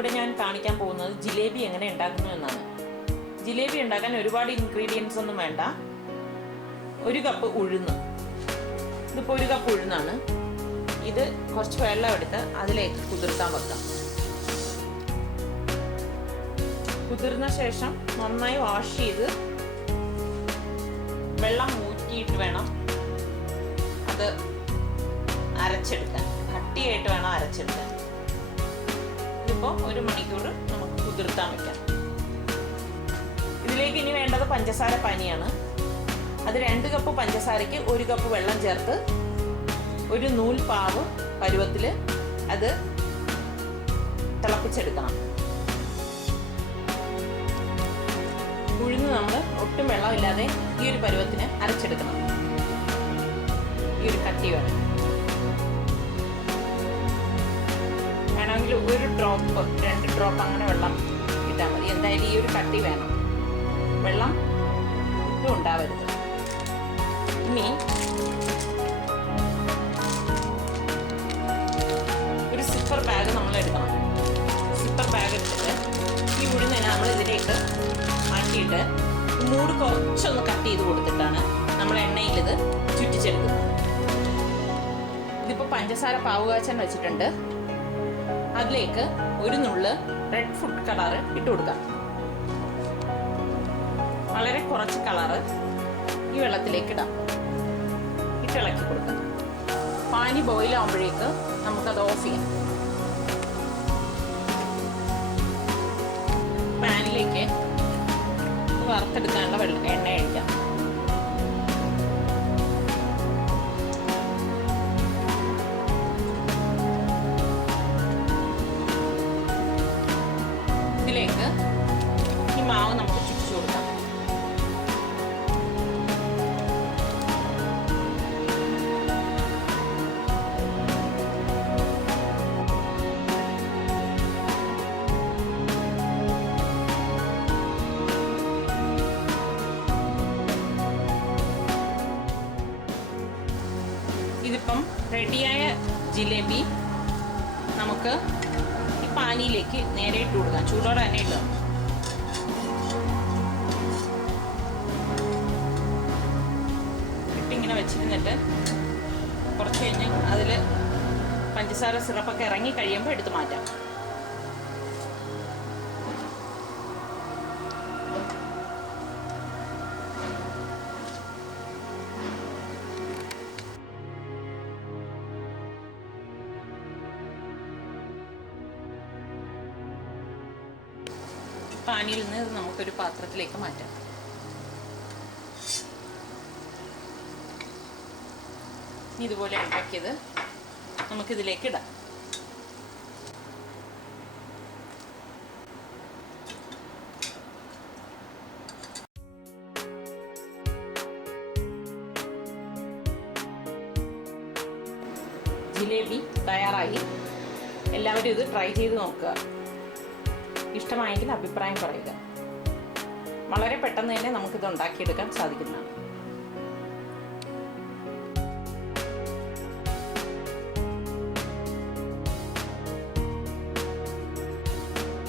ഇന്നിവിടെ ഞാൻ കാണിക്കാൻ പോകുന്നത് ജിലേബി എങ്ങനെ ഉണ്ടാക്കുന്നു എന്നാണ്. ജിലേബി ഉണ്ടാക്കാൻ ഒരുപാട് ഇൻഗ്രീഡിയൻസ് ഒന്നും വേണ്ട. 1 കപ്പ് ഉഴുന്ന്, ഇതിപ്പോൾ 1 കപ്പ് ഉഴുന്നാണ്. ഇത് കുറച്ച് വെള്ളം എടുത്ത് അതിലേക്ക് കുതിർത്താൻ വെക്കാം. കുതിർന്ന ശേഷം നന്നായി വാഷ് ചെയ്ത് വെള്ളം ഊറ്റിയിട്ട് വേണം അത് അരച്ചെടുക്കാൻ. കട്ടിയായിട്ട് വേണം അരച്ചെടുക്കാൻ. ഇതിപ്പോൾ 1 മണിക്കൂർ നമുക്ക് കുതിർത്താൻ വെക്കാം. ഇതിലേക്ക് ഇനി വേണ്ടത് പഞ്ചസാര പാനിയാണ്. അത് 2 കപ്പ് പഞ്ചസാരയ്ക്ക് 1 കപ്പ് വെള്ളം ചേർത്ത് ഒരു നൂൽപ്പാവ് പരുവത്തിൽ അത് തിളപ്പിച്ചെടുക്കണം. ഉഴുന്ന് നമ്മൾ ഒട്ടും വെള്ളമില്ലാതെ ഈ ഒരു പരുവത്തിന് അരച്ചെടുക്കണം. ഈ ഒരു കട്ടി വേണം. വേണമെങ്കിൽ 1 ഡ്രോപ്പ് 2 ഡ്രോപ്പ് അങ്ങനെ വെള്ളം ഇട്ടാൽ മതി. എന്തായാലും ഈ ഒരു കട്ടി വേണം. വെള്ളം ഒട്ടും ഉണ്ടാവരുത്. ഇനി ഒരു സിപ്പർ ബാഗ് നമ്മൾ എടുക്കണം. സിപ്പർ ബാഗ് എടുത്തിട്ട് ഈ ഉഴുന്നിനെ നമ്മൾ ഇതിലേക്ക് മാറ്റിയിട്ട് മൂട് കുറച്ചൊന്ന് കട്ട് ചെയ്ത് കൊടുത്തിട്ടാണ് നമ്മൾ എണ്ണയിൽ ഇത് ചുറ്റിച്ചെടുക്കുന്നത്. ഇതിപ്പോൾ പഞ്ചസാര പാവ് കാച്ചാൻ വെച്ചിട്ടുണ്ട്. അതിലേക്ക് 1 നുള്ള് റെഡ് ഫുഡ് കളർ ഇട്ട് കൊടുക്കാം. വളരെ കുറച്ച് കളറ് ഈ വെള്ളത്തിലേക്ക് ഇടാം. ഇളക്കി കൊടുക്കാം. പാനി ബോയിൽ ആകുമ്പോഴേക്ക് നമുക്കത് ഓഫ് ചെയ്യാം. പാനിലേക്ക് വറുത്തെടുക്കാനുള്ള എണ്ണ ഒഴിക്കാം. ഇതിലേക്ക് ഈ മാവ് നമുക്ക് ചുറ്റിച്ചു കൊടുക്കാം. ഇതിപ്പം റെഡിയായ ജിലേബി നമുക്ക് ഈ പാനിയിലേക്ക് നേരെ ഇട്ട് കൊടുക്കാം. ചൂടോടെ തന്നെ ഇടാം. ഇട്ടിങ്ങനെ വെച്ചിരുന്നിട്ട് കുറച്ച് കഴിഞ്ഞ് അതിൽ പഞ്ചസാര സിറപ്പൊക്കെ ഇറങ്ങി കഴിയുമ്പോൾ എടുത്ത് മാറ്റാം. പാനിയിൽ നിന്ന് ഇത് നമുക്കൊരു പാത്രത്തിലേക്ക് മാറ്റാം. ഇതുപോലെ ഉണ്ടാക്കിയത് നമുക്കിതിലേക്ക് ഇടാം. ജിലേബി തയ്യാറായി. എല്ലാവരും ഇത് ട്രൈ ചെയ്ത് നോക്കുക. ഇഷ്ടമായെങ്കിൽ അഭിപ്രായം പറയുക. വളരെ പെട്ടെന്ന് തന്നെ നമുക്കിത് ഉണ്ടാക്കിയെടുക്കാൻ സാധിക്കുന്നതാണ്.